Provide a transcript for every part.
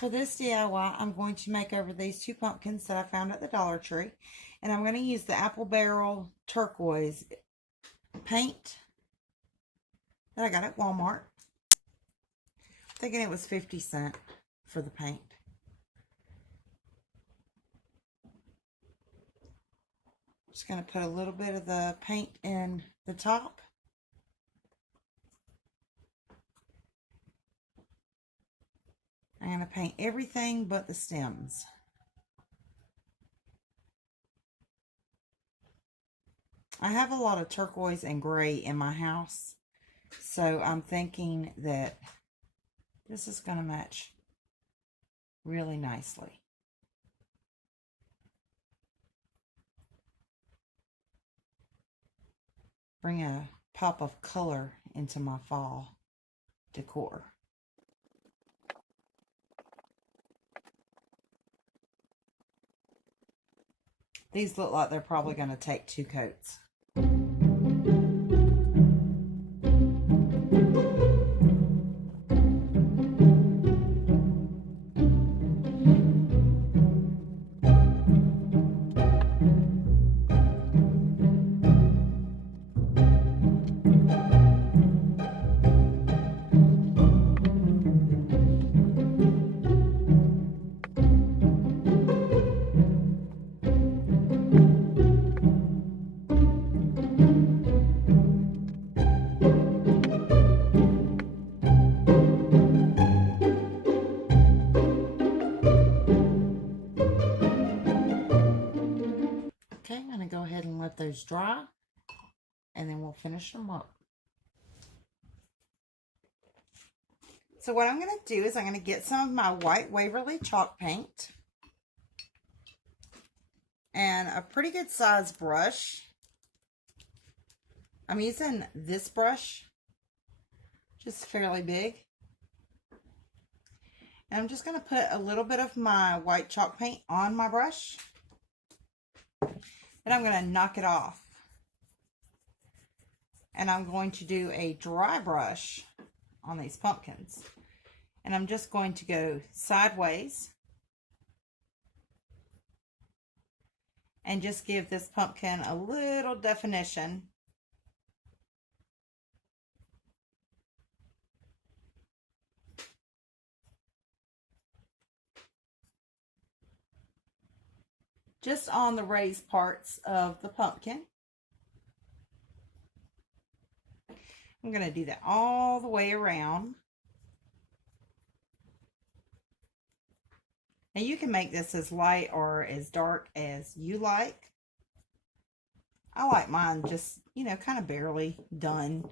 For this DIY, I'm going to make over these two pumpkins that I found at the Dollar Tree. And I'm going to use the Apple Barrel Turquoise paint that I got at Walmart. Thinking it was 50 cents for the paint. Just going to put a little bit of the paint in the top. I'm going to paint everything but the stems. I have a lot of turquoise and gray in my house, so I'm thinking that this is going to match really nicely. Bring a pop of color into my fall decor. These look like they're probably going to take 2 coats. Okay, I'm going to go ahead and let those dry, and then we'll finish them up. So what I'm going to do is I'm going to get some of my white Waverly chalk paint and a pretty good size brush. I'm using this brush, just fairly big. And I'm just going to put a little bit of my white chalk paint on my brush. And I'm going to knock it off. And I'm going to do a dry brush on these pumpkins. And I'm just going to go sideways and just give this pumpkin a little definition. Just on the raised parts of the pumpkin. I'm going to do that all the way around. And you can make this as light or as dark as you like. I like mine just, you know, kind of barely done.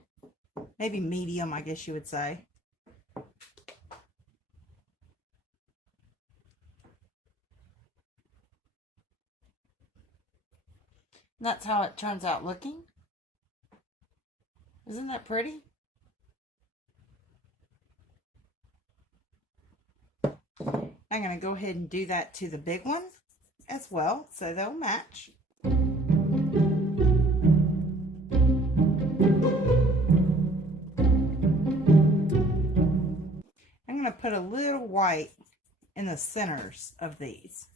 Maybe medium, I guess you would say. That's how it turns out looking. Isn't that pretty? I'm going to go ahead and do that to the big one as well, so they'll match. I'm going to put a little white in the centers of these.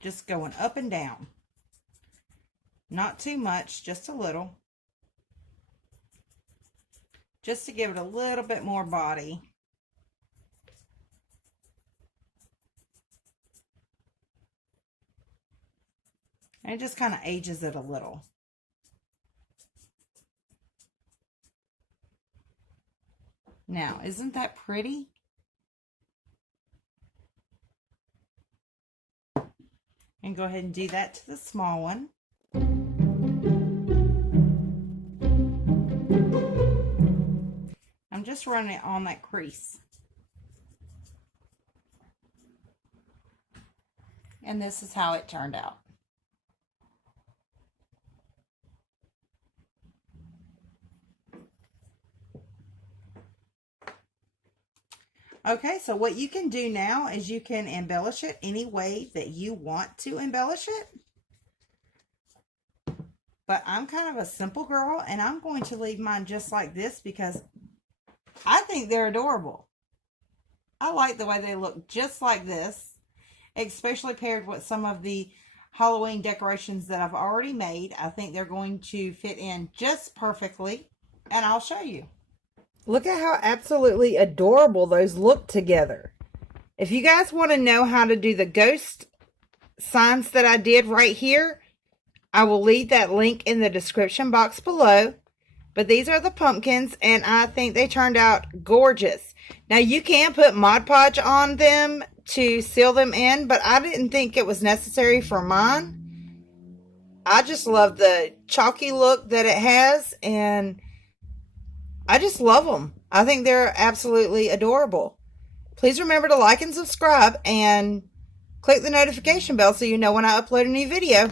Just going up and down. Not too much, just a little. Just to give it a little bit more body. And it just kind of ages it a little. Now, isn't that pretty? And go ahead and do that to the small one. I'm just running it on that crease. And this is how it turned out. Okay, so what you can do now is you can embellish it any way that you want to embellish it. But I'm kind of a simple girl, and I'm going to leave mine just like this because I think they're adorable. I like the way they look just like this, especially paired with some of the Halloween decorations that I've already made. I think they're going to fit in just perfectly, and I'll show you. Look at how absolutely adorable those look together. If you guys want to know how to do the ghost signs that I did right here, I will leave that link in the description box below. But these are the pumpkins, and I think they turned out gorgeous. Now, you can put Mod Podge on them to seal them in, but I didn't think it was necessary for mine. I just love the chalky look that it has, and I just love them. I think they're absolutely adorable. Please remember to like and subscribe, and click the notification bell so you know when I upload a new video.